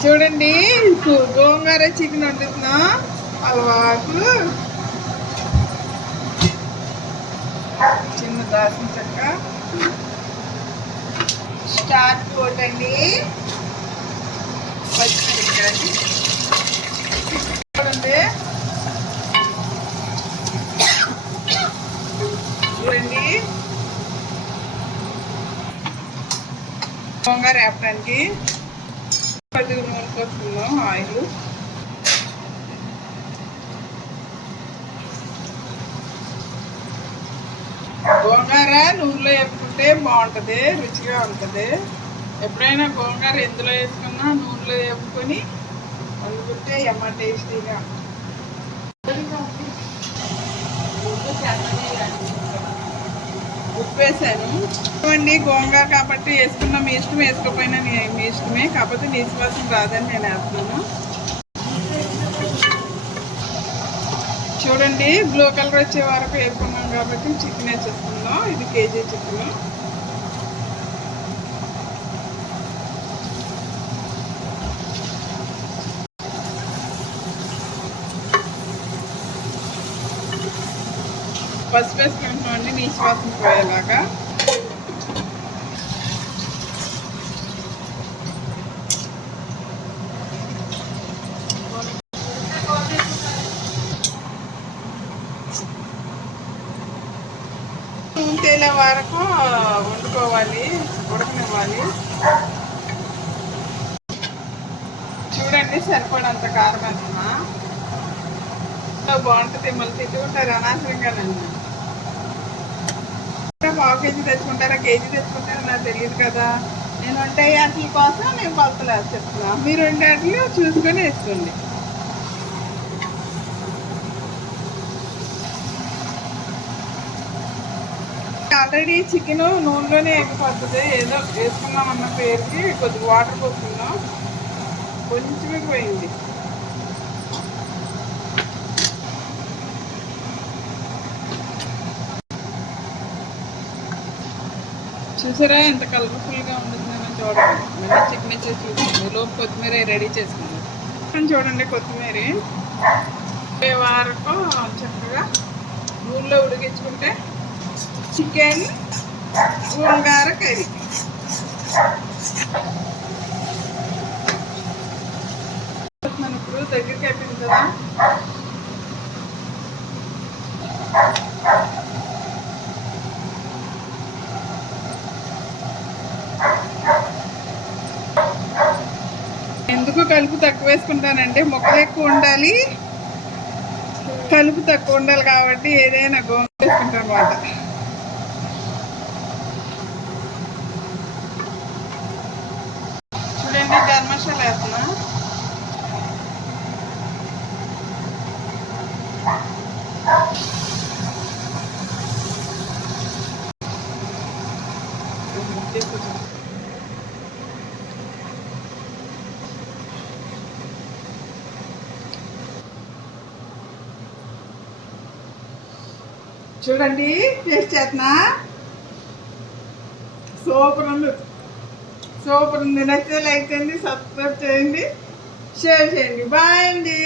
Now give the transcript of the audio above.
చూడండి గోంగూర చికెన్ వండుతున్నా అలవాటు చిన్న దాసిన చెక్క స్టార్ట్ కొట్టండి పచ్చిమిరపకాయలు చూడండి చూడండి గోంగూర వేపడానికి కొద్దిగా నూనె పోసుకుందాం ఆయిల్ గోంగూర నూనెలో వేపుకుంటే బాగుంటుంది రుచిగా ఉంటుంది ఎప్పుడైనా గోంగూర ఎందులో వేసుకున్నా నూనెలో వేపుకొని వండుకుంటే ఎమ్మ టేస్టీగా ఉప్పు వేసాను అండి గోంగూర కాబట్టి వేసుకున్నా మీ ఇష్టం వేసుకోకపోయినా మీ ఇష్టమే కాకపోతే నీసు వాసన రాదని నేను వేస్తున్నాను చూడండి బ్లూ కలర్ వచ్చే వరకు వేసుకున్నాం కాబట్టి చికెన్ వేసేసుకుందాం ఇది కేజీ చికెన్ పసుపు వేసుకుంటున్నామండి నీసు వాసన పోయేలాగా తేలే వరకు వండుకోవాలి ఉడకనివ్వాలి చూడండి సరిపడంత కారం వేస్తున్నా బాగుంటుంది మళ్ళీ తిట్టుకుంటారు అనవసరంగానండి పావు కేజీ తెచ్చుకుంటారా కేజీ తెచ్చుకుంటారా నాకు తెలియదు కదా నేను వండే వాటి కోసం నేను కొలతలు చెప్తున్నా మీరు వండే వాటిలో చూసుకొని వేసుకోండి ఆల్రెడీ చికెన్ నూనెలోనే ఎగిపోతుంది ఏదో వేసుకున్నామన్న పేరుకి కొద్దిగా వాటర్ పోసుకున్నాం కొంచెమే పోయింది చూసారా ఎంత కలర్ఫుల్గా ఉంటుందని చూడండి మళ్ళీ చికెన్ ఇచ్చేసి చూసుకోండి లోపు కొత్తిమీర రెడీ చేసుకుందాం చూడండి కొత్తిమీర వరకు చక్కగా నూనెలో ఉడికించుకుంటే చికెన్ గోంగూర కర్రీ ఇప్పుడు దగ్గరికి అయిపోయింది కదా ఎందుకు కలుపు తక్కువ వేసుకుంటానంటే ముక్కలు ఎక్కువ ఉండాలి కలుపు తక్కువ ఉండాలి కాబట్టి ఏదైనా గోంగూర వేసుకుంటాను అన్నమాట చూడండి గరం మసాలా వేస్తున్నా చూడండి టేస్ట్ చేస్తున్నా సూపర్ ఉంది నచ్చితే లైక్ చేయండి సబ్స్క్రైబ్ చేయండి షేర్ చేయండి బాయ్ అండి